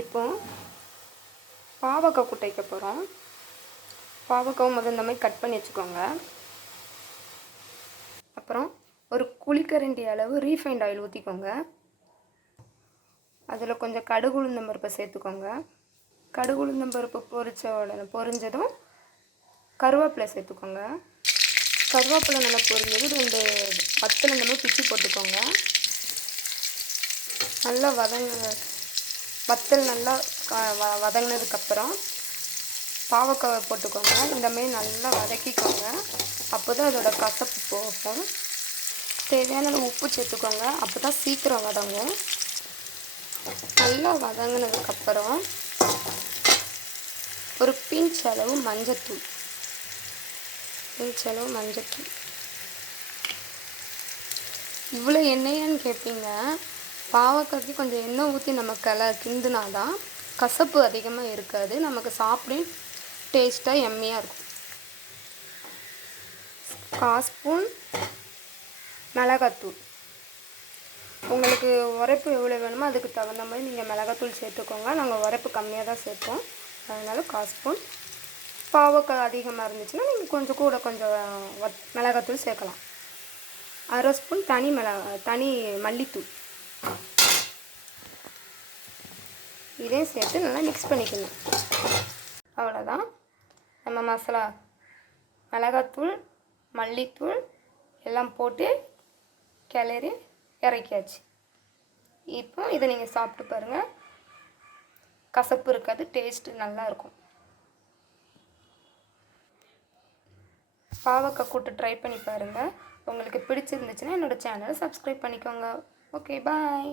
இப்போ பாவக்காய் கூட்டு வைக்க போகிறோம். பாவக்காய் முதல்ல இந்த மாதிரி கட் பண்ணி வச்சுக்கோங்க. அப்புறம் ஒரு குழிக்கரண்டி அளவு ரீஃபைண்ட் ஆயில் ஊற்றிக்கோங்க. அதில் கொஞ்சம் கடுகு உளுந்தம் பருப்பை சேர்த்துக்கோங்க. கடுகு உளுந்தம் பருப்பு பொரிஞ்சதும் கருவேப்பிலை சேர்த்துக்கோங்க. கருவேப்பிலை நல்லா பொரிஞ்சது 2 வத்தல் இந்த மாதிரி பிச்சு போட்டுக்கோங்க. நல்லா வத்தல் நல்லா வதங்கினதுக்கப்புறம் பாவக்காவை போட்டுக்கோங்க. இந்தமாரி நல்லா வதக்கிக்கோங்க. அப்போ தான் அதோட கசப்பு போகும். தேவையான உப்பு சேர்த்துக்கோங்க. அப்போ தான் சீக்கிரம் வதங்கும். நல்லா வதங்கினதுக்கப்புறம் ஒரு பிஞ்ச் அளவு மஞ்சத்தூள் இவ்வளோ எண்ணெயான்னு கேட்பீங்க. பாவக்காய்க்கு கொஞ்சம் எண்ணெய் ஊற்றி நம்ம கிண்டுனா தான் கசப்பு அதிகமாக இருக்காது. நமக்கு சாப்பிட டேஸ்ட்டாக எம்மியாக இருக்கும். 1/4 ஸ்பூன் மிளகாத்தூள். உங்களுக்கு உரைப்பு எவ்வளோ வேணுமோ அதுக்கு தகுந்த மாதிரி நீங்கள் மிளகாத்தூள் சேர்த்துக்கோங்க. நாங்கள் உரைப்பு கம்மியாக தான் சேர்த்தோம். அதனால் 1/4 ஸ்பூன். பாவக்காய் அதிகமாக இருந்துச்சுன்னா நீங்கள் கொஞ்சம் மிளகாத்தூள் சேர்க்கலாம். 1/2 ஸ்பூன் தனி மல்லித்தூள். இதையும் சேர்த்து நல்லா மிக்ஸ் பண்ணிக்கணும். அவ்வளோதான். நம்ம மசாலா மிளகாத்தூள் மல்லித்தூள் எல்லாம் போட்டு கிளறி இறக்கியாச்சு. இப்போ இதை நீங்கள் சாப்பிட்டு பாருங்கள். கசப்பு இருக்காது, டேஸ்ட்டு நல்லாயிருக்கும். பாவக்காய் கூட்டு ட்ரை பண்ணி பாருங்கள். உங்களுக்கு பிடிச்சிருந்துச்சுன்னா என்னோடய சேனலை சப்ஸ்கிரைப் பண்ணிக்கோங்க. ஓகே, பாய்.